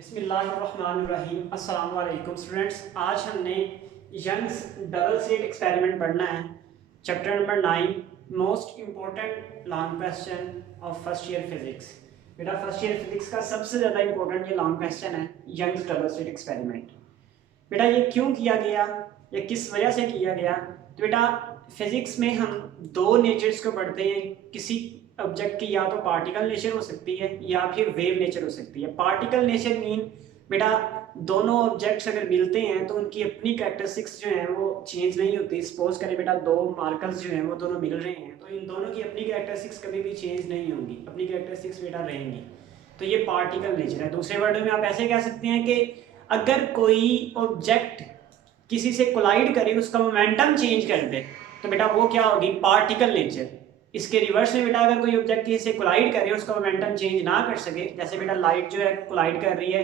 बिस्मिल्लाहिर्रहमानिर्रहीम। अस्सलाम वालेकुम स्टूडेंट्स, आज हमने यंग्स डबल स्लिट एक्सपेरिमेंट पढ़ना है। Chapter number 9, most important long question of first year physics. बेटा फर्स्ट ईयर फिजिक्स का सबसे ज़्यादा इंपॉर्टेंट ये लॉन्ग क्वेश्चन है, यंग्स डबल स्लिट एक्सपेरिमेंट। बेटा ये क्यों किया गया या किस वजह से किया गया? तो बेटा फिजिक्स में हम दो नेचर्स को पढ़ते हैं। किसी ऑब्जेक्ट की या तो पार्टिकल नेचर हो सकती है या फिर वेव नेचर हो सकती है। पार्टिकल नेचर मीन बेटा दोनों ऑब्जेक्ट्स अगर मिलते हैं तो उनकी अपनी कैरेक्टरिस्टिक्स जो हैं वो चेंज नहीं होती। सपोज करें बेटा दो मार्कर्स जो हैं वो दोनों मिल रहे हैं तो इन दोनों की अपनी कैरेक्टरिस्टिक्स कभी भी चेंज नहीं होंगी, अपनी कैरेक्टरिस्टिक्स बेटा रहेंगी। तो ये पार्टिकल नेचर है। दूसरे वर्ड में आप ऐसे कह सकते हैं कि अगर कोई ऑब्जेक्ट किसी से कोलाइड करे, उसका मोमेंटम चेंज कर दे, तो बेटा वो क्या होगी? Particle nature. इसके रिवर्स में बेटा अगर कोई ऑब्जेक्ट किसी से कोलाइड करे, उसका मोमेंटम चेंज ना कर सके, जैसे बेटा लाइट जो है कोलाइड कर रही है,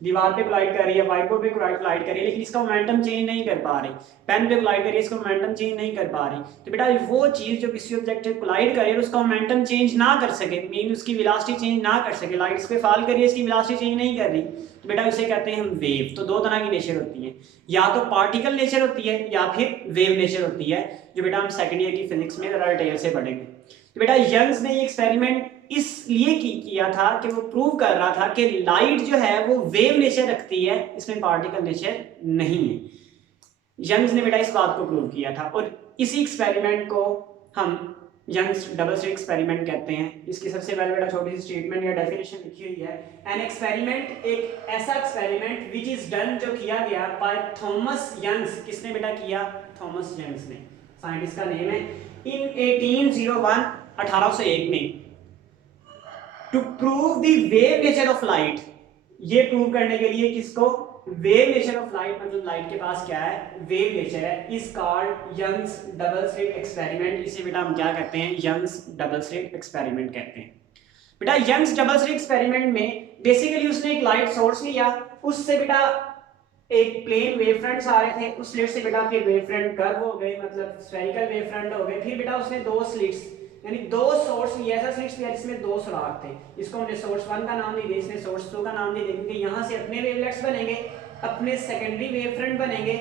दीवार पे कोलाइड कर रही है, व्हाइट बोर्ड पे कोलाइड कर रही है, लेकिन इसका मोमेंटम चेंज नहीं कर पा रही। पेन पे कोलाइड कर रही है, इसका मोमेंटम चेंज नहीं कर पा रही। तो बेटा वो चीज़ जो किसी ऑब्जेक्ट से कोलाइड करे और उसका मोमेंटम चेंज ना कर सके, मीन उसकी वेलोसिटी चेंज ना कर सके, लाइट इस पे फॉल कर रही है, इसकी वेलोसिटी चेंज नहीं कर रही, तो बेटा उसे कहते हैं हम वेव। तो दो तरह की नेचर होती है, या तो पार्टिकल नेचर होती है या फिर वेव नेचर होती है, जो बेटा हम सेकेंड ईयर की फिजिक्स में ज़रा डिटेल से पढ़ेंगे। तो बेटा यंग्स ने ये एक्सपेरिमेंट इसलिए किया था कि वो प्रूव कर रहा था कि लाइट जो है वो वेव नेचर रखती है, इसमें पार्टिकल नेचर नहीं है। यंग्स ने बेटा इस बात को प्रूव किया था और इसी एक्सपेरिमेंट को हम यंग्स डबल स्लिट एक्सपेरिमेंट कहते हैं। इसकी सबसे पहले बेटा छोटी सी स्टेटमेंट या डेफिनेशन लिखी हुई है। एन एक्सपेरिमेंट, एक ऐसा एक्सपेरिमेंट विच इज डन, जो किया गया बाय थॉमस यंग्स। किसने बेटा किया? थॉमस यंग्स ने, साइंटिस्ट का नेम है। इन 1801, 1801 में, to prove the wave nature of light. ये प्रूव करने के लिए किसको? वेव नेचर ऑफ लाइट, मतलब लाइट के पास क्या है? वेव नेचर है। Is called Young's double slit experiment. इसे बेटा हम क्या कहते हैं? यंग्स डबल स्लिट एक्सपेरिमेंट कहते हैं। बेटा यंग्स डबल स्लिट एक्सपेरिमेंट में बेसिकली उसने एक लाइट सोर्स लिया, उससे बेटा एक प्लेन वेव फ्रंट्स आ रहे थे, उस स्लिट से बेटा फिर वेव फ्रंट कर्व हो गए, मतलब स्फेरिकल वेव फ्रंट हो गए। फिर बेटा उसने दो स्लिट्स यानी दो सोर्स लिए, ऐसा स्लिट्स लिया जिसमें दो सुराख थे। इसको हमने सोर्स 1 का नाम नहीं दिया, इसने सोर्स 2 का नाम नहीं दिया, क्योंकि यहाँ से अपने वेवलेट्स बनेंगे, अपने सेकेंडरी वेव फ्रंट बनेंगे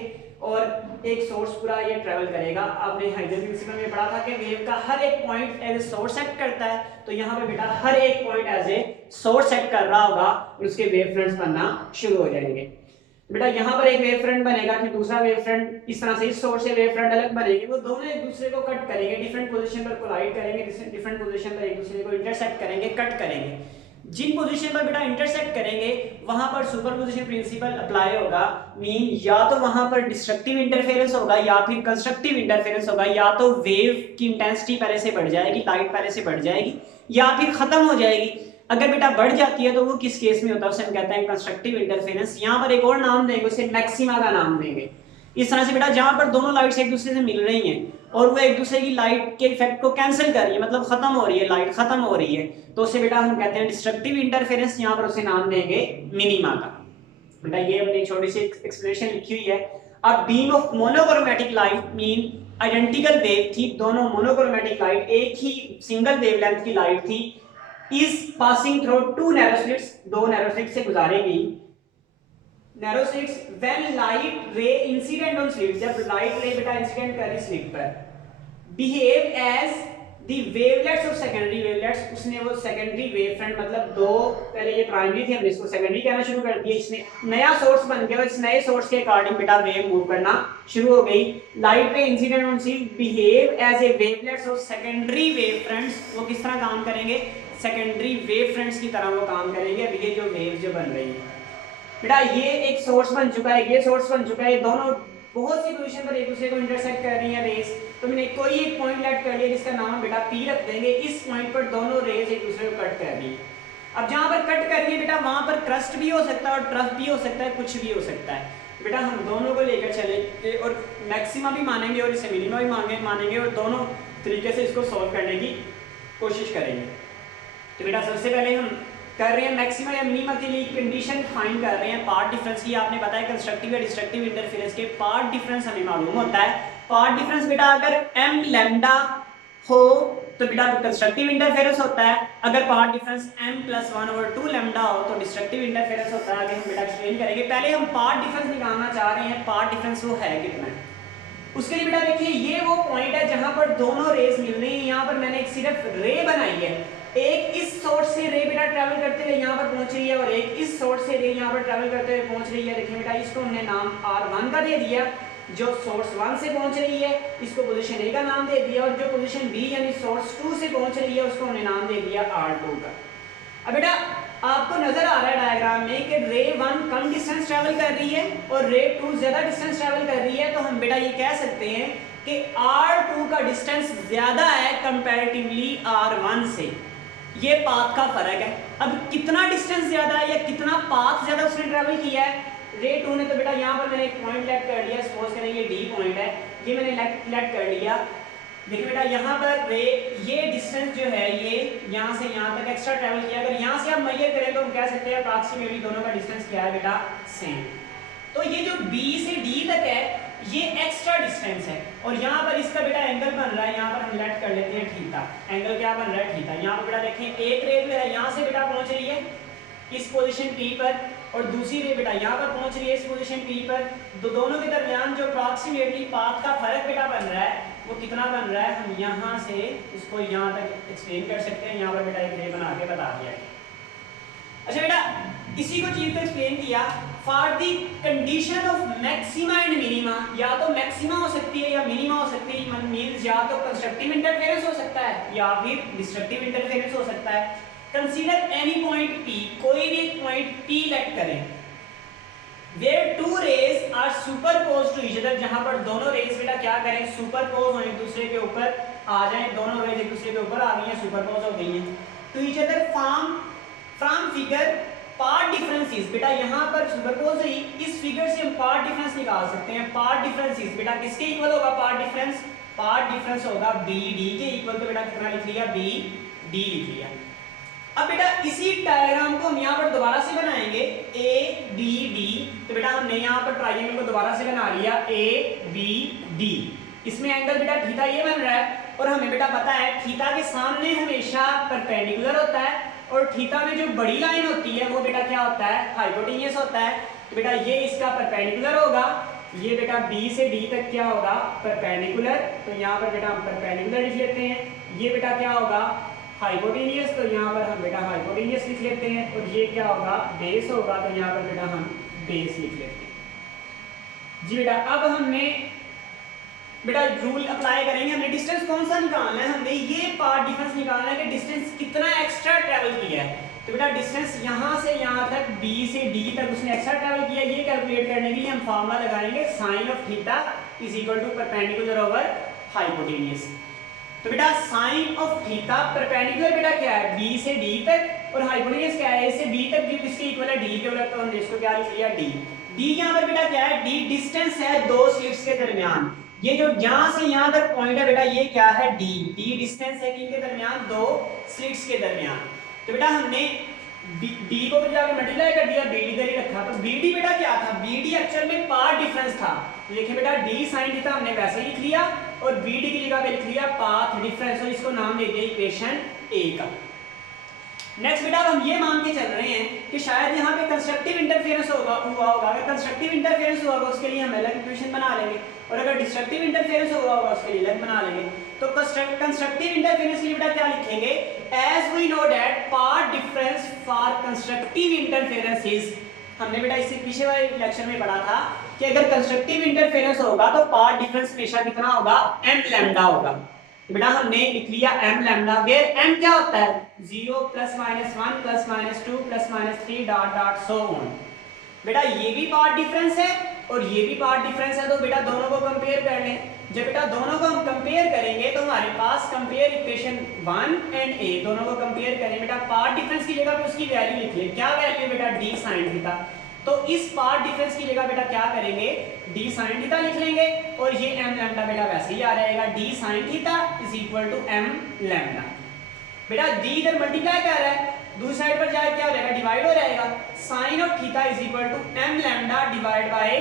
और एक सोर्स पूरा ये ट्रेवल करेगा। आपने हाइजेनबर्ग प्रिंसिपल में पढ़ा था कि वेव का हर एक point as a source act करता है, तो यहाँ पे बेटा हर एक point as a source act कर रहा होगा और उसके वेव फ्रंट्स बनना शुरू हो जाएंगे। बेटा यहाँ पर एक वेव फ्रंट बनेगा, फिर दूसरा वेव फ्रंट, इस तरह से इस सोर्स से वेव फ्रंट अलग बनेंगे, वो दोनों एक दूसरे को कट करेंगे, डिफरेंट पोजीशन पर कोलाइड करेंगे, डिफरेंट पोजीशन पर एक दूसरे को इंटरसेक्ट करेंगे, कट करेंगे। जिन पोजीशन पर बेटा इंटरसेक्ट करेंगे वहां पर सुपरपोजिशन प्रिंसिपल अप्लाई होगा। मीन या तो वहां पर डिस्ट्रक्टिव इंटरफेरेंस होगा या फिर कंस्ट्रक्टिव इंटरफेरेंस होगा। या तो वेव की इंटेंसिटी पहले से बढ़ जाएगी, लाइट पहले से बढ़ जाएगी, या फिर खत्म हो जाएगी। अगर बेटा बढ़ जाती है तो वो किस केस में होता है? उसे हम कहते हैं कंस्ट्रक्टिव इंटरफेरेंस। यहाँ पर एक और नाम देंगे, उसे मैक्सिमा का नाम देंगे। इस तरह से बेटा जहां पर दोनों लाइट्स एक दूसरे से मिल रही हैं और वो एक दूसरे की लाइट के इफेक्ट को कैंसिल कर रही है, मतलब खत्म हो रही है, लाइट खत्म हो रही है, तो उसे बेटा हम कहते हैं डिस्ट्रक्टिव इंटरफेरेंस। यहाँ पर उसे नाम देंगे मिनिमा का। बेटा ये अपनी छोटी सी एक्सप्लेनेशन लिखी हुई है। A beam of monochromatic light mean identical wave थी, दोनों मोनोक्रोमैटिक लाइट, एक ही सिंगल वेवलेंथ की लाइट थी, is passing through two narrow slits, दो नैरो स्लिट से गुजारेगी। Narrow slits when light ray incident on slit, जब लाइट रे बेटा इंसिडेंट कर रही स्लिट पर, behave as the wavelets of secondary wavelets. उसने वो सेकेंडरी वेव फ्रंट, मतलब दो, पहले ये प्राइमरी थी, हमने इसको सेकेंडरी कहना शुरू कर दिया, इसने नया सोर्स बन गया और इस नए सोर्स के अकॉर्डिंग बेटा वेव मूव करना शुरू हो गई। Light ray incident on slit behave as a wavelets of secondary wave fronts. वो किस तरह काम करेंगे? सेकेंडरी वेव फ्रंट्स की तरह वो काम करेंगे। अब ये जो वेव्स जो बन रही है बेटा, ये एक सोर्स बन चुका है, ये सोर्स बन चुका है, दोनों बहुत सी पोजीशन पर एक दूसरे को इंटरसेक्ट कर रही हैं रेस। तो मैंने कोई एक पॉइंट लेट कर लिया जिसका नाम बेटा P रख देंगे। इस पॉइंट पर दोनों रेस एक दूसरे को कट कर रही है। अब जहां पर कट कर रही है बेटा वहां पर क्रस्ट भी हो सकता है और ट्रफ भी हो सकता है, कुछ भी हो सकता है। बेटा हम दोनों को लेकर चलेंगे और मैक्सिमा भी मानेंगे और इसे मिनिमा भी मानेंगे और दोनों तरीके से इसको सॉल्व करने की कोशिश करेंगे। तो बेटा सबसे पहले हम कर रहे हैं मैक्सिमा या मिनिमा के लिए कंडीशन फाइंड कर रहे हैं पार्ट डिफरेंस की। आपने बताया कंस्ट्रक्टिव या डिस्ट्रक्टिव इंटरफेरेंस के पार्ट डिफरेंस हमें मालूम होता है। पार्ट डिफरेंस बेटा अगर m लैम्डा हो तो बेटा कंस्ट्रक्टिव इंटरफेरेंस होता है। अगर पाथ डिफरेंस m+1/2 लैम्डा हो तो डिस्ट्रक्टिव इंटरफेरेंस होता है। आगे हम बेटा एक्सप्लेन करेंगे। पहले हम पाथ डिफरेंस निकालना चाह रहे हैं, पाथ डिफरेंस वो है कितना है। उसके लिए बेटा देखिए ये वो पॉइंट है जहां पर दोनों रेज मिल रही हैं। यहाँ पर मैंने एक सिर्फ रे बनाई है, एक इस सोर्स से रे बेटा ट्रैवल करते हुए यहाँ पर पहुंच रही है और एक इस सोर्स से रे यहाँ पर ट्रैवल करते हुए पहुंच रही है। देखिए बेटा इसको हमने नाम R1 का दे दिया, जो सोर्स 1 से पहुंच रही है इसको पोजीशन A का नाम दे दिया, और जो पोजीशन B यानी सोर्स 2 से पहुंच रही है उसको हमने नाम दे दिया R2 का। अब बेटा आपको नजर आ रहा है डायग्राम में कि रे 1 कम डिस्टेंस ट्रैवल कर रही है और रे 2 ज्यादा डिस्टेंस ट्रैवल कर रही है, तो हम बेटा ये कह सकते हैं कि R2 का डिस्टेंस ज्यादा है कंपैरेटिवली R1 से। ये पाथ का फर्क है। अब कितना डिस्टेंस ज्यादा है या कितना पाथ ज्यादा उसने ट्रैवल किया है रे 2 ने, तो बेटा यहाँ पर मैंने एक पॉइंट लेट कर लिया, सपोज करें ये D पॉइंट है, ये मैंने लेट कर लिया। देखिए बेटा यहाँ पर रे ये डिस्टेंस जो है ये यहाँ से यहाँ तक एक्स्ट्रा ट्रैवल किया। अगर यहाँ से आप मेजर करें तो हम कह सकते हैं अप्रॉक्सीमेटली दोनों का डिस्टेंस क्या है बेटा, सेम। तो ये जो B से D तक है ये एक्स्ट्रा डिस्टेंस है, और यहाँ पर इसका बेटा एंगल बन रहा है, यहाँ पर हम लेट कर लेते हैं थीटा। एंगल क्या बन रहा है, थीटा। यहाँ पर बेटा देखें एक रे जो है यहाँ से बेटा पहुंच रही है इस पोजीशन P पर, और दूसरी रे बेटा यहाँ पर पहुंच रही है इस पोजीशन P पर। दोनों के दरमियान जो अप्रॉक्सीमेटली पाथ का फर्क बेटा बन रहा है वो कितना बन रहा है, हम यहाँ से इसको यहाँ तक एक्सप्लेन कर सकते हैं। यहाँ पर बेटा एक रे बना के बता दिया। अच्छा बेटा इसी को चीज को एक्सप्लेन किया। For the condition of maxima and minima, या तो मैक्सिमा हो सकती है या मिनिमा हो सकती है, मींस या तो कंस्ट्रक्टिव इंटरफेरेंस हो सकता है या फिर डिस्ट्रक्टिव इंटरफेरेंस हो सकता है। कंसीडर एनी पॉइंट P, कोई भी एक पॉइंट P लेट करें where two rays are superposed to each other, जहां पर दोनों रेज बेटा क्या करें, सुपरपोज हो, एक दूसरे के ऊपर आ जाएं। दोनों रेज एक दूसरे के ऊपर आ गई हैं, सुपरपोज हो गई हैं। तो each other from figure part differences, बेटा यहाँ पर सुपरपोज हुई, इस फिगर से हम पार्ट डिफरेंस निकाल सकते हैं। पार्ट डिफरेंसेस बेटा किसके इक्वल होगा, पार्ट डिफरेंस होगा BD के इक्वल। तो बेटा कितना लिख लिया, BD लिख लिया। अब बेटा इसी डायग्राम को हम यहाँ पर दोबारा से बनाएंगे ABD। तो बेटा हमने यहाँ पर ट्रायंगल को दोबारा से बना लिया ABD। इसमें एंगल बेटा थीटा ये बन रहा है, और हमें बेटा पता है थीटा के सामने हमेशा परपेंडिकुलर होता है, और थीटा में जो बड़ी लाइन होती है वो बेटा क्या होता है, हाइपोटेन्यूस होता है। तो बेटा ये इसका परपेंडिकुलर होगा, ये बेटा B से D तक क्या होगा, परपेंडिकुलर। तो यहाँ पर बेटा हम परपेंडिकुलर लिख लेते हैं। ये बेटा क्या होगा, हाइपोटेन्यूस। तो यहाँ पर हम बेटा हाइपोटेन्यूस लिख लेते हैं, और ये क्या होगा, बेस होगा। तो यहाँ पर बेटा हम बेस लिख लेते हैं। जी बेटा अब हमने बेटा रूल अप्लाई करेंगे। हमने डिस्टेंस कौन सा निकालना है, हमने ये पार्ट डिफरेंस निकालना है कि डिस्टेंस कितना एक्स्ट्रा ट्रैवल किया है। तो बेटा डिस्टेंस यहाँ से यहाँ तक B से D तक उसने एक्स्ट्रा ट्रैवल किया। ये कैलकुलेट करने के लिए हम फार्मूला लगाएंगे sine of theta is equal to perpendicular over hypotenuse. तो बेटा साइन ऑफ थीटा परपेंडिकुलर बेटा क्या है, B से D तक, और हाइपोटेन्यूस क्या है, A से B तक, जो किसके इक्वल है, D के इक्वल है। तो हमने इसको क्या लिख लिया, D यहाँ पर बेटा क्या है, D डिस्टेंस है दो स्लिट्स के दरमियान। ये जो यहाँ से यहाँ तक पॉइंट है बेटा ये क्या है, D डिस्टेंस है किनके दरमियान, दो स्लिट्स के दरमियान। तो बेटा हमने D को जाकर मल्टीप्लाई कर दिया, BD इधर ही रखा। तो BD बेटा क्या था, BD एक्चुअल में पाथ डिफरेंस था। तो देखिए बेटा D sin थीटा हमने वैसे लिख लिया, और BD की जगह पे लिख लिया पाथ डिफरेंस, और इसको नाम दे दिया इक्वेशन A का। नेक्स्ट बेटा अब हम ये मान के चल रहे हैं कि शायद यहाँ पे कंस्ट्रक्टिव इंटरफेरेंस हुआ होगा। अगर कंस्ट्रक्टिव इंटरफेरेंस हुआ होगा उसके लिए हम अलग इक्वेशन बना लेंगे, और अगर डिस्ट्रक्टिव इंटरफेरेंस हुआ होगा उसके लिए अलग बना लेंगे। तो कंस्ट्रक्टिव इंटरफेरेंस के लिए बेटा क्या लिखेंगे, as we know that path difference for constructive interference is, हमने बेटा इससे पीछे वाले लेक्चर में पढ़ा था कि अगर कंस्ट्रक्टिव इंटरफेरेंस होगा तो पाथ डिफरेंस हमेशा कितना होगा, m लैम्डा होगा। तो बेटा हमने लिख लिया m लैम्डा, वेयर m क्या होता है, 0 +- 1 +- 2 +- 3 डॉट डॉट सो ऑन। बेटा ये भी पार्ट डिफरेंस है और ये भी पार्ट डिफरेंस है, तो बेटा दोनों को कंपेयर कर लें। जब बेटा दोनों को हम कंपेयर करेंगे तो हमारे पास कंपेयर इक्वेशन 1 एंड A, दोनों को कंपेयर करें। बेटा पार्ट डिफरेंस की जगह पे उसकी वैल्यू लिख लें। क्या वैल्यू बेटा, D sin थीटा। तो इस पार्ट डिफरेंस की जगह बेटा क्या करेंगे, D sin थीटा लिख लेंगे, और ये m लैम्डा बेटा वैसे ही आ रहेगा, D sin theta is equal to m lambda. बेटा D इधर मल्टीप्लाई कर रहा है, दूसरी साइड पर जाए क्या हो जाएगा, डिवाइड हो जाएगा। Sine of theta is equal to m lambda divide by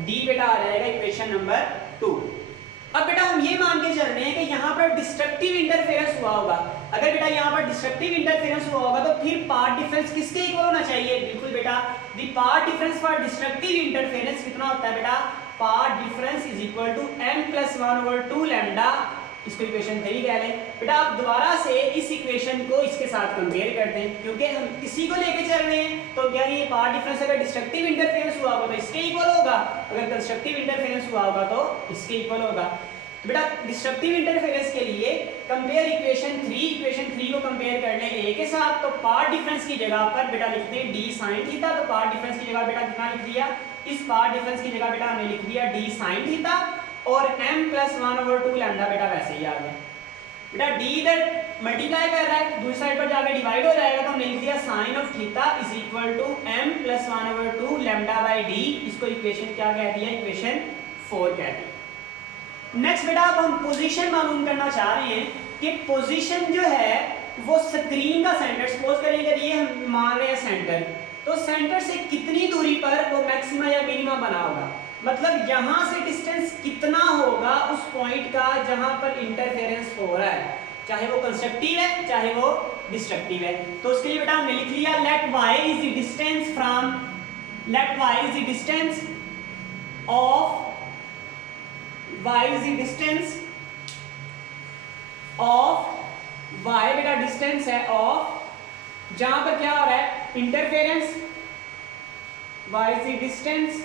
D बेटा आ जाएगा इक्वेशन नंबर 2। अब बेटा हम ये मान के चल रहे हैं कि यहाँ पर डिस्ट्रक्टिव इंटरफेरेंस हुआ होगा। अगर बेटा यहाँ पर डिस्ट्रक्टिव इंटरफेरेंस हुआ होगा तो फिर पाथ डिफरेंस किसके इक्वल होना चाहिए? बिल्कुल बेटा, the path difference for destructive interference कितना होता है बेटा? Path difference is equal to m+1/2 lambda. इसको इक्वेशन 3 कह लें। बेटा आप दोबारा से इस इक्वेशन को इसके साथ कंपेयर कर दें, क्योंकि हम इसी को लेके चल रहे हैं। तो क्या ये पाथ डिफरेंस अगर डिस्ट्रक्टिव इंटरफेरेंस हुआ होगा तो इसके इक्वल होगा, अगर कंस्ट्रक्टिव इंटरफेरेंस हुआ होगा तो इसके इक्वल होगा। तो बेटा डिस्ट्रक्टिव इंटरफेरेंस के लिए कंपेयर इक्वेशन 3 को कंपेयर कर लें a के साथ। तो पाथ डिफरेंस की जगह पर बेटा लिखते हैं d sin थीटा। तो पाथ डिफरेंस की जगह बेटा कितना लिख दिया? इस पाथ डिफरेंस की जगह बेटा हमने लिख दिया d sin थीटा, और m+1/2 लैम्डा बेटा वैसे ही आ गया। बेटा d इधर मल्टीप्लाई कर रहा है, दूसरी साइड पर जाकर डिवाइड हो जाएगा, तो हमने लिख दिया sin of theta is equal to m+1/2 lambda by d। इसको इक्वेशन क्या कह दिया? इक्वेशन 4 कह दिया। नेक्स्ट बेटा अब हम पोजीशन मालूम करना चाह रहे हैं कि पोजीशन जो है वो स्क्रीन का सेंटर, सपोज करें अगर ये हम मान रहे हैं सेंटर, तो सेंटर से कितनी दूरी पर वो मैक्सिमा या मिनिमा बना होगा, मतलब यहां से डिस्टेंस कितना होगा उस पॉइंट का जहां पर इंटरफेरेंस हो रहा है, चाहे वो कंस्ट्रक्टिव है चाहे वो डिस्ट्रक्टिव है। तो उसके लिए बेटा हमने लिख लिया let y is the distance from, let y is the distance of, y is the distance of, y बेटा डिस्टेंस है ऑफ जहां पर क्या हो रहा है? Interference. y is the distance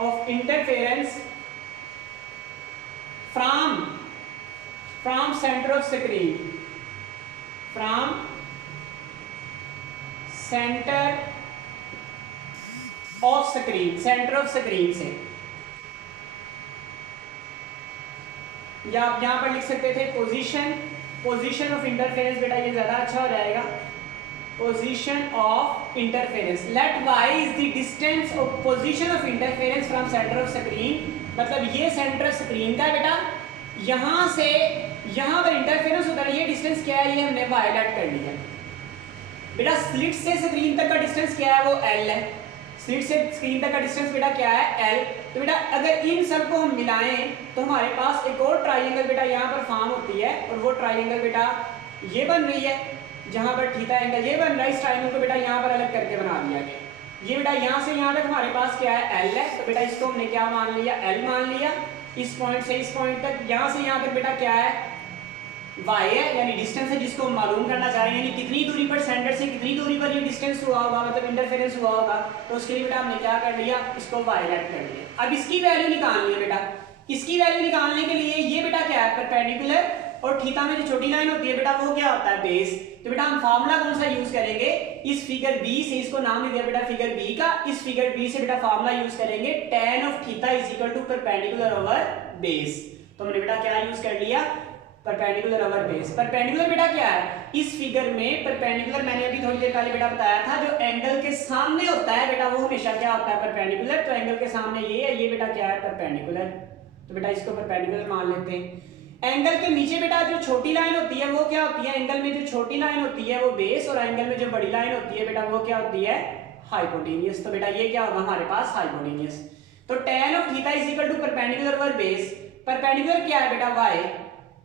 of interference from center of screen, from center of screen, center of screen से, या आप यहां पर लिख सकते थे पोजीशन ऑफ इंटरफेरेंस। बेटा ये ज्यादा अच्छा हो जाएगा, position of interference. Let y is the distance of position of interference from centre of screen, मतलब ये सेंटर ऑफ स्क्रीन का है बेटा, यहां से यहां पर इंटरफेरेंस होता है, ये डिस्टेंस क्या है? ये हमने y लेट कर लिया। बेटा स्लिट से स्क्रीन तक का डिस्टेंस क्या है? वो l है। स्लिट से स्क्रीन तक का डिस्टेंस बेटा क्या है? l। तो बेटा अगर इन सब को हम मिलाएं तो हमारे पास एक और ट्राइंगल बेटा यहाँ पर फॉर्म होती है, और वो ट्राइंगल बेटा ये बन रही है जहां पर थीटा एंगल ये बन रहा है। इस ट्राइंगल को बेटा यहाँ पर अलग करके बना दिया गया। ये बेटा यहाँ से यहाँ तक हमारे पास क्या है? l है। तो बेटा इसको हमने क्या मान लिया? l मान लिया। इस पॉइंट से इस पॉइंट तक, यहाँ से यहाँ तक बेटा क्या है? y है, यानी डिस्टेंस है जिसको हम मालूम करना चाह रहे हैं, यानी कितनी दूरी पर सेंटर से कितनी दूरी पर ये डिस्टेंस हुआ होगा, मतलब इंटरफेरेंस हुआ होगा। तो उसके लिए बेटा हमने क्या कर लिया? इसको y लेट कर लिया। अब इसकी वैल्यू निकालनी है बेटा। इसकी वैल्यू निकालने के लिए ये बेटा क्या है? परपेंडिकुलर, और थीटा में जो छोटी लाइन होती है बेटा वो क्या होता है? बेस। तो बेटा हम फार्मूला कौन सा यूज करेंगे? इस फिगर बी से, इसको नाम दिया बेटा फिगर बी का, इस फिगर बी से बेटा फार्मूला यूज करेंगे tan of theta is equal to perpendicular over base. तो हमने बेटा क्या यूज कर लिया? Perpendicular over base. परपेंडिकुलर बेटा क्या है? इस फिगर में परपेंडिकुलर मैंने अभी थोड़ी देर पहले बेटा बताया था, जो एंगल के सामने होता है बेटा वो हमेशा क्या होता है? परपेंडिकुलर। तो एंगल के सामने ये है, ये बेटा क्या है? परपेंडिकुलर। तो बेटा इसको परपेंडिकुलर मान लेते हैं। एंगल के नीचे बेटा जो छोटी लाइन होती है वो क्या होती है? एंगल में जो छोटी लाइन होती है वो बेस, और एंगल में जो बड़ी लाइन होती है बेटा वो क्या होती है? हाइपोटेनियस। तो बेटा ये क्या होगा हमारे पास? हाइपोटेनियस। तो tan of theta is equal to perpendicular over base. Perpendicular क्या है बेटा? y,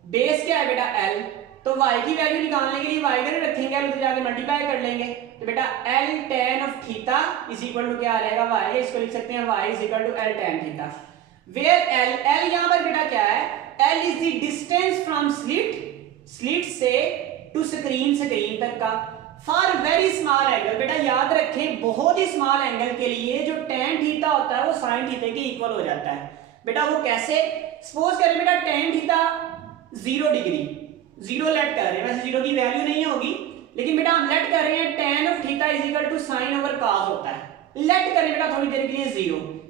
बेस क्या है बेटा? l। तो y की वैल्यू निकालने के लिए y इधर रखेंगे, l उधर जाके मल्टीप्लाई कर लेंगे। तो बेटा l tan of theta is equal to क्या आ जाएगा? y। इसको लिख सकते हैं y is equal to l tan theta, where l यहां पर बेटा क्या है? l is the distance from slit से टू स्क्रीन तक का फॉर वेरी स्मॉल एंगल। बेटा याद रखें बहुत ही स्मॉल एंगल के लिए जो tan थीटा होता है वो sin थीटा के इक्वल हो जाता है। बेटा वो कैसे? सपोज करें बेटा tan थीटा 0 डिग्री, 0 लेट कर रहे हैं, वैसे 0 की वैल्यू नहीं होगी, लेकिन बेटा हम लेट कर रहे हैं tan of theta is equal to sin over cos होता है। लेट करें बेटा थोड़ी देर के लिए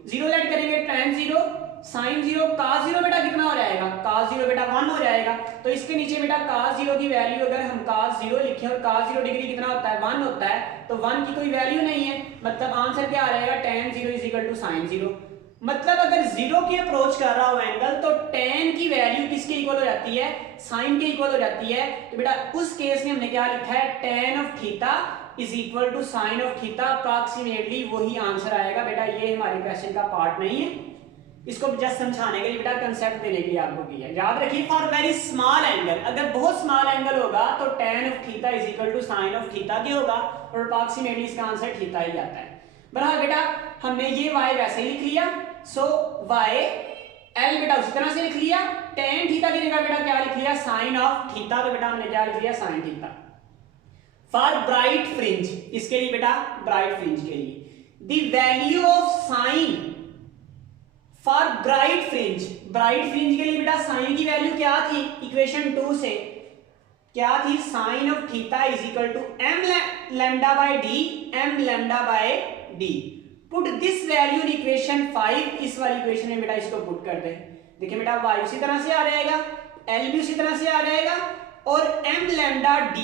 0 लेट करेंगे, tan 0 sin 0 cos 0 बेटा कितना हो जाएगा? cos 0 बेटा 1 हो जाएगा। तो इसके नीचे बेटा cos 0 की वैल्यू अगर हम cos 0 लिखें, और cos 0 डिग्री कितना होता है? 1 होता है, तो 1 की कोई वैल्यू नहीं है, मतलब आंसर क्या आ रहेगा? tan 0 is equal to sin 0। मतलब अगर 0 की अप्रोच कर रहा हो एंगल तो tan की वैल्यू किसके इक्वल हो जाती है? sin के इक्वल हो जाती है। तो बेटा उस केस में हमने क्या लिखा है? tan of theta is equal to sin of theta. Approximately वही आंसर आएगा। बेटा ये हमारे क्वेश्चन का पार्ट नहीं है, इसको जस्ट समझाने के लिए बेटा, कंसेप्ट देने के लिए आपको किया। याद रखिए फॉर वेरी स्मॉल एंगल, अगर बहुत स्मॉल एंगल होगा तो tan of theta is equal to sine of theta क्या होगा, और अप्रॉक्सीमेटली इसका आंसर थीटा ही आता है। बराबर बेटा, हमने ये y वैसे ही लिख लिया, सो y l बेटा उसी तरह से लिख लिया, tan थीटा की जगह बेटा क्या लिख लिया, साइन ऑफ थीटा, तो बेटा हमने क्या लिख लिया, sign theta. For bright fringe, इसके लिए बेटा ब्राइट फ्रिंज के लिए the value of sign for bright fringe, bright fringe के लिए बेटा साइन की वैल्यू क्या थी, इक्वेशन 2 से क्या थी, sine of theta is equal to m lambda by d, m lambda by d। Put this value in equation 5, इस वाली इक्वेशन में बेटा इसको पुट कर दे। देखिए बेटा y उसी तरह से आ जाएगा, l भी उसी तरह से आ जाएगा, और m लैम्डा d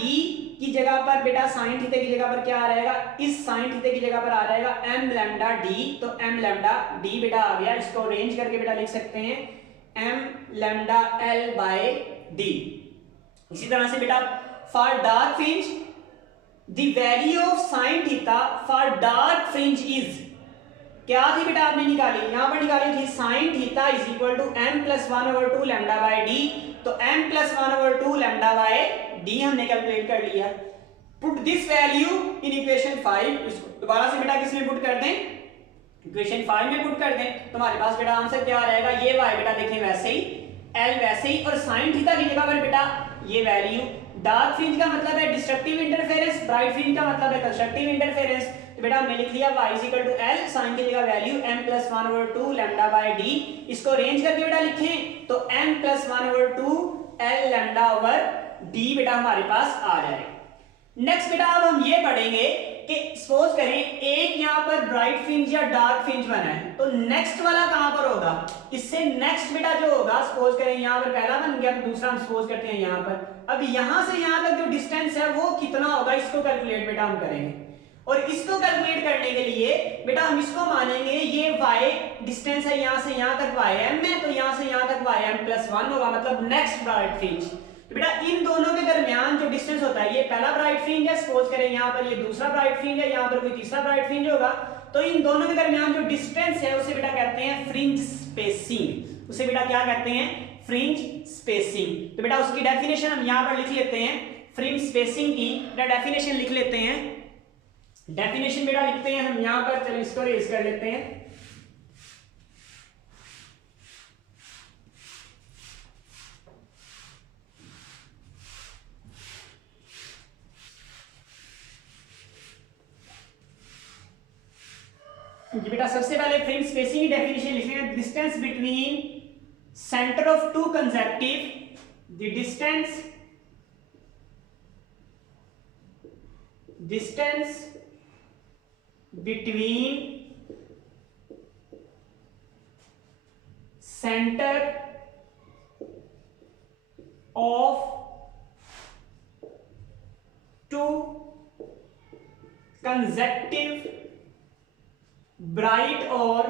की जगह पर बेटा साइन थीटा की जगह पर क्या आ जाएगा, इस साइन थीटा की जगह पर आ जाएगा m लैम्डा d, तो m लैम्डा d बेटा आ गया। इसको अरेंज करके बेटा लिख सकते हैं m lambda l by d। इसी तरह से बेटा for dark fringe the value of sine theta for dark fringe is, क्या थी बेटा आपने निकाली, यहां पर निकाली थी sine theta is equal to m plus 1/2 lambda by d, तो m plus 1/2 lambda by d हमने कैलकुलेट कर लिया। Put this value in equation 5, इसको दोबारा से बेटा किसमें पुट कर दें, इक्वेशन 5 में पुट कर दें, तुम्हारे पास बेटा आंसर क्या आ रहेगा, ये y बेटा देखें वैसे ही, l वैसे ही, और साइन थीटा की जगह पर बेटा ये वैल्यू। डार्क फ्रिंज का मतलब है डिस्ट्रक्टिव इंटरफेरेंस, ब्राइट फ्रिंज का मतलब है कंस्ट्रक्टिव इंटरफेरेंस, तो बेटा हमने लिख लिया y is equal to l, sine की जगह value m plus 1/2 lambda by d। इसको अरेंज करके बेटा लिखें तो m plus 1/2 l lambda over d बेटा हमारे पास आ जाएगा। नेक्स्ट बेटा अब हम ये पढ़ेंगे कि सपोज करें एक यहाँ पर ब्राइट फ्रिंज या डार्क फ्रिंज बना है, तो नेक्स्ट वाला कहां पर होगा, इससे नेक्स्ट बेटा जो होगा, सपोज करें यहाँ पर पहला बन गया तो दूसरा हम सपोज करते हैं यहाँ पर, अब यहां से यहां तक जो डिस्टेंस है वो कितना होगा, इसको कैलकुलेट बेटा हम करेंगे। और इसको कैलकुलेट करने के लिए बेटा हम इसको मानेंगे ये y डिस्टेंस है यहां से यहां तक ym है, तो यहां से यहां तक ym प्लस 1 होगा, मतलब नेक्स्ट ब्राइट फ्रिंज। तो बेटा इन दोनों के दरमियान जो डिस्टेंस होता है, ये पहला ब्राइट फ्रिंज है, सपोज करें यहाँ पर ये दूसरा ब्राइट फ्रिंज है, यहाँ पर कोई तीसरा ब्राइट फ्रिंज होगा, तो इन दोनों के दरमियान जो डिस्टेंस है उसे बेटा कहते हैं फ्रिंज स्पेसिंग, उसे बेटा क्या कहते हैं, फ्रिंज स्पेसिंग। तो बेटा उसकी डेफिनेशन हम यहाँ पर लिख लेते हैं, फ्रिंज स्पेसिंग की बेटा डेफिनेशन लिख लेते हैं, डेफिनेशन बेटा लिखते हैं हम यहाँ पर, चलो इसको रेज कर लेते हैं। बेटा सबसे पहले फ्रिंज स्पेसिंग की डेफिनेशन लिखेंगे, distance between centre of two consecutive, the distance between center of two consecutive bright or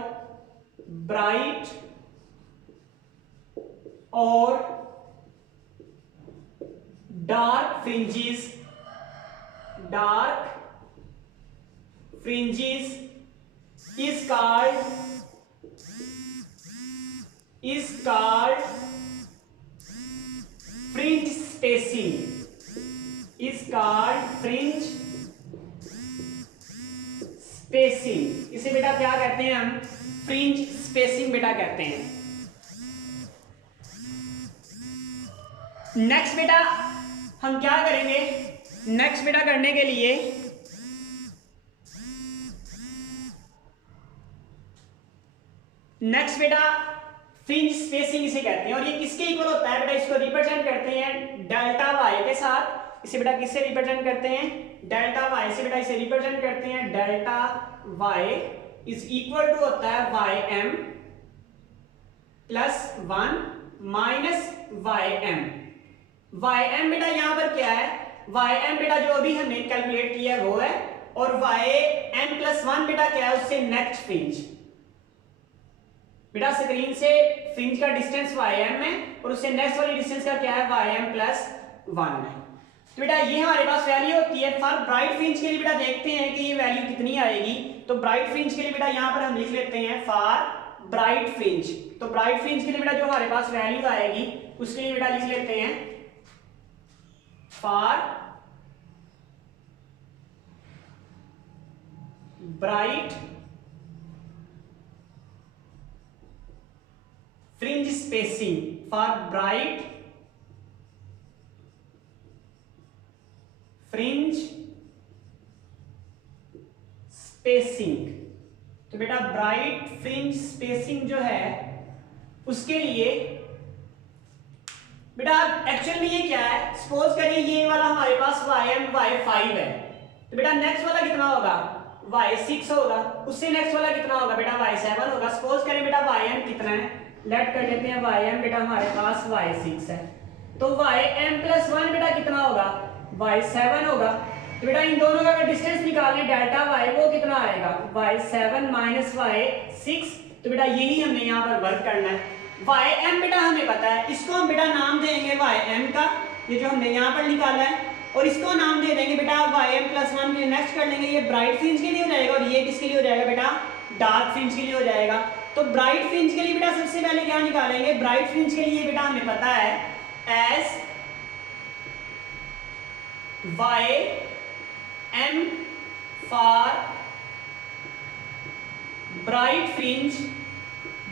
dark fringes is called fringe spacing, इसे बेटा क्या कहते हैं हम, फ्रिंज स्पेसिंग बेटा कहते हैं। नेक्स्ट बेटा हम क्या करेंगे, नेक्स्ट बेटा करने के लिए नेक्स्ट बेटा फ्रिंज स्पेसिंग इसे कहते हैं, और ये किसके इक्वल होता है बेटा, इसको रिप्रेजेंट करते हैं डेल्टा वाई के साथ। इसे बेटा किससे रिप्रेजेंट करते हैं, डेल्टा वाई से बेटा इसे रिप्रेजेंट करते हैं, delta Y is equal to होता है Y M plus 1 minus Y M. Y M बेटा यहां पर क्या है, वाई एम बेटा जो अभी हमने कैलकुलेट किया है वो है, और वाई एम प्लस 1 बेटा क्या है, उससे नेक्स्ट फ्रिंज। बेटा स्क्रीन से फ्रिंज का डिस्टेंस ym है और उससे नेक्स्ट वाली डिस्टेंस का क्या है, ym प्लस 1 है। तो बेटा ये हमारे पास वैल्यू होती है। फॉर ब्राइट फ्रिंज के लिए बेटा देखते हैं कि ये वैल्यू कितनी आएगी। तो ब्राइट फ्रिंज के लिए बेटा यहाँ पर हम लिख लेते हैं फॉर ब्राइट फ्रिंज। तो ब्राइट फ्रिंज के लिए बेटा जो हमारे पास वैल्यू आएगी उसके लिए बेटा लिख लेते हैं for bright fringe spacing, for bright fringe spacing. तो बेटा ब्राइट फ्रिंज स्पेसिंग जो है उसके लिए बेटा एक्चुअल में ये क्या है, सपोज करिए ये वाला हमारे पास y5 है, तो बेटा नेक्स्ट वाला कितना होगा y6 होगा, उससे नेक्स्ट वाला कितना होगा बेटा y7 होगा। सपोज करें बेटा ym कितना है, लेट कर लेते हैं ym बेटा हमारे पास y6 है, तो ym+1 बेटा कितना होगा y7 होगा। तो बेटा इन दोनों का अगर डिस्टेंस निकालें डेल्टा y वो कितना आएगा y7 - y6। तो बेटा यही हमने यहाँ पर वर्क करना है। ym बेटा हमें पता है, इसको हम बेटा नाम देंगे ym का, ये जो हमने यहाँ पर निकाला है, और इसको नाम दे देंगे बेटा ym+1 के नेक्स्ट कर लेंगे, ये ब्राइट फ्रिंज के लिए हो जाएगा और ये किसके लिए हो जाएगा बेटा डार्क फ्रिंज के लिए हो जाएगा। तो ब्राइट फ्रिंज के लिए बेटा सबसे पहले क्या निकालेंगे, ब्राइट फ्रिंज के लिए बेटा हमें पता है S ym for bright fringe,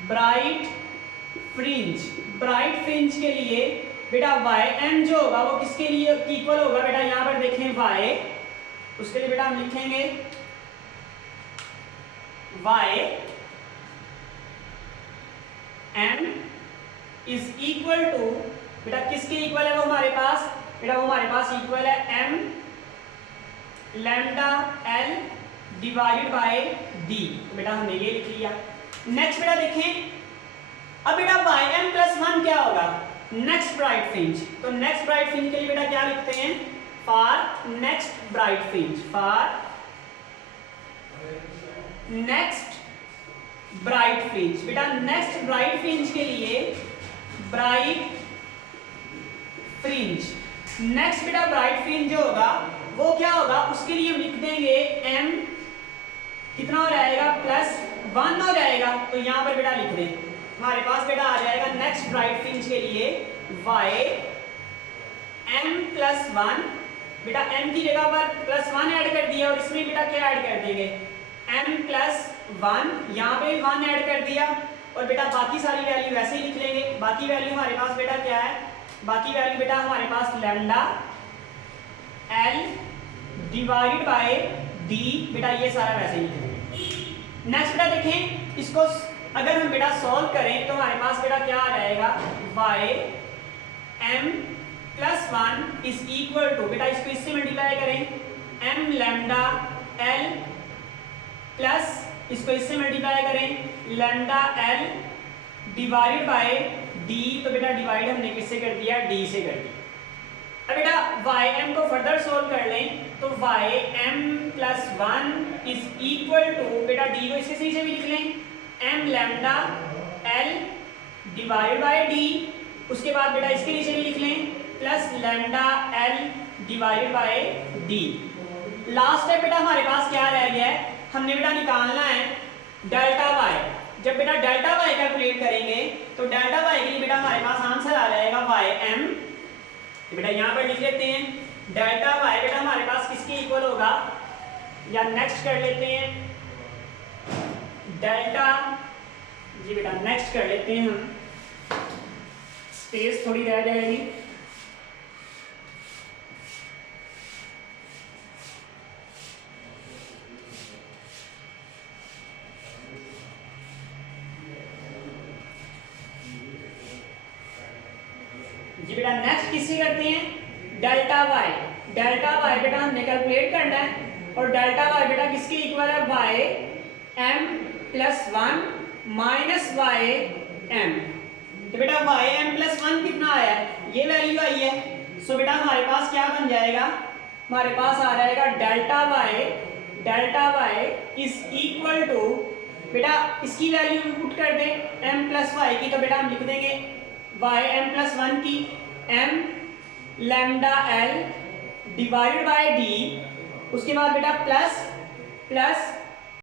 bright fringe के लिए बेटा ym जो होगा वो किसके लिए इक्वल होगा बेटा, यहां पर देखें y, उसके लिए बेटा हम लिखेंगे ym इज इक्वल टू बेटा किसके इक्वल है वो हमारे पास बेटा, वो हमारे पास इक्वल है m lambda l divided by d। तो बेटा हमने ये लिख लिया। नेक्स्ट बेटा देखें, अब बेटा ym+1 क्या होगा नेक्स्ट ब्राइट फ्रिंज। तो नेक्स्ट ब्राइट फ्रिंज के लिए बेटा क्या लिखते हैं, for next bright fringe, for next bright fringe. बेटा नेक्स्ट ब्राइट फ्रिंज के लिए ब्राइट फ्रिंज, नेक्स्ट बेटा ब्राइट फ्रिंज जो होगा वो क्या होगा, उसके लिए हम लिख देंगे m कितना हो जाएगा +1 हो जाएगा। तो यहां पर बेटा लिख दें, हमारे पास बेटा आ जाएगा नेक्स्ट ब्राइट फ्रिंज के लिए ym+1 बेटा m की जगह पर +1 ऐड कर दिया और इसमें बेटा क्या ऐड कर देंगे m+1, यहाँ पे 1 ऐड कर दिया और बेटा बाकी सारी वैल्यू वैसे ही लिख लेंगे। बाकी वैल्यू हमारे पास बेटा क्या है, बाकी वैल्यू बेटा हमारे पास lambda l divided by d, बेटा ये सारा वैसे ही लिख लेंगे। नेक्स्ट बेटा देखें, इसको अगर हम बेटा सॉल्व करें तो हमारे पास बेटा क्या आ जाएगा ym+1 इज इक्वल टू बेटा इसको इससे मल्टीप्लाई करें m लैम्डा l प्लस इसको इससे मल्टीप्लाई करें lambda l divided by d। तो बेटा डिवाइड हमने किससे कर दिया, d से कर दिया। अब बेटा ym को फर्दर सोल्व कर लें तो ym+1 इज इक्वल टू बेटा d को इसके सही से भी लिख लें m lambda l divided by d, उसके बाद बेटा इसके नीचे भी लिख लें plus lambda l divided by d। Last है बेटा हमारे पास क्या रह गया है, हमने बेटा निकालना है डेल्टा y। जब बेटा डेल्टा y कैलकुलेट करेंगे तो डेल्टा y के लिए बेटा हमारे पास आंसर आ जाएगा ym, बेटा यहाँ पर लिख लेते हैं डेल्टा y बेटा हमारे पास किसके इक्वल होगा, या नेक्स्ट कर लेते हैं डेल्टा जी बेटा नेक्स्ट कर लेते हैं हम, स्पेस थोड़ी रह जाएगी। जी बेटा नेक्स्ट किससे करते हैं, डेल्टा y। डेल्टा y बेटा हमने कैलकुलेट करना है और डेल्टा y बेटा किसके इक्वल है ym+1 -ym। तो बेटा ym+1 कितना आया है, ये वैल्यू आई है। सो बेटा हमारे पास क्या बन जाएगा, हमारे पास आ जाएगा delta y is equal to बेटा इसकी वैल्यू पुट कर दें m+y की, तो बेटा हम लिख देंगे ym+1 की m lambda l divided by d, उसके बाद बेटा प्लस